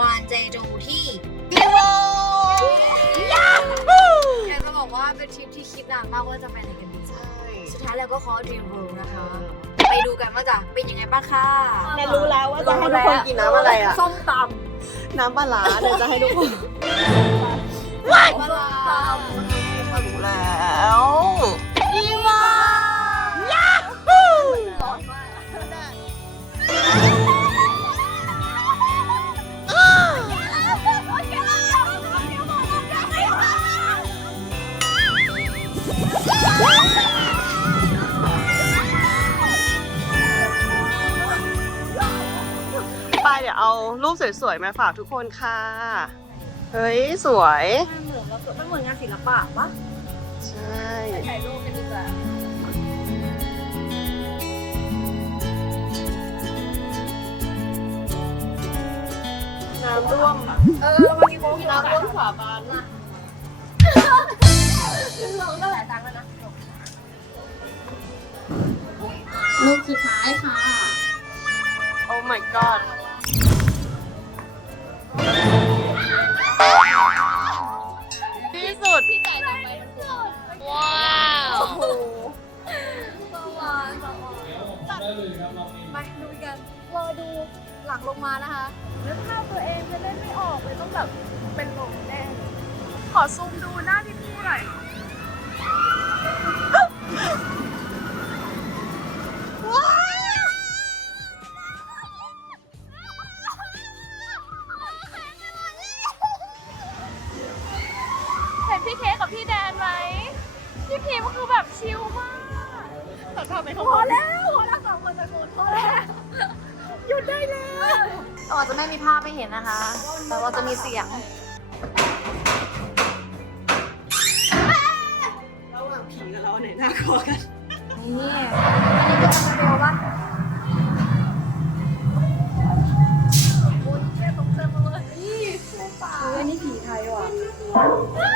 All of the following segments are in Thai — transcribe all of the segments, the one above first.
วานเจดูที่ยูโรแา่จะบอกว่าเป็นทริปที่คิดนานมากว่าจะไปไหนกันดีใช่ สุดท้ายแล้วก็ขอดีมเวินะคะ ไปดูกันว่าจะเป็นยังไงบ้างค่ะ แน่รู้แล้วว่าจะให้ทุกคนกินน้ำอะไรอะส้มตำ น้ำปลารเดียจะให้ทุกคน ว้าวปลาร้ารู้แล้วายเดี๋ยวเอารูปสวยๆ มาฝากทุกคนค่ะ เฮ้ย สวย เหมือนเเหมือนงานศิลปะปะใช่ถ่ายรูปกันดีกว่า น้ำร่วมเออมันมีโค้งน้ำร่วมขวาบานน่ะน้ำร่ก็หลายตังค์แล้วนะรูปสุดท้ายค่ะ Oh my god หลังลงมานะคะนึข้าพตัวเองจะเล่นไม่ออกเลยต้องแบบเป็นลมแน่ขอซูมดูหน้าพี่พี่หน่อยพี่เค้กับพี่แดนไหมพี่พีมก็คือแบบชิลมากแต่ทำไมเขาพอแล้วาจะไม่มีภาพไม่เห็นนะคะ แต่ว่าจะมีเสียงเราหว่งผีกับเราไหนน่ากลัวกันนี่อันนี้ก็จะกลัวปะคุณเช่อตรงเต็มเลยนี่ใช่าเฮ้ยนี่ผีไทยว่ะ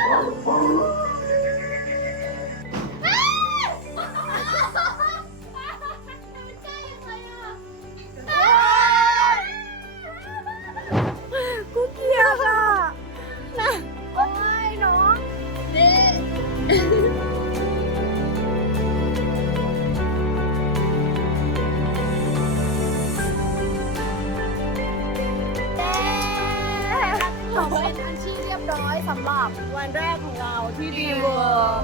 สำหรับวันแรกของเราที่ดีเวอร์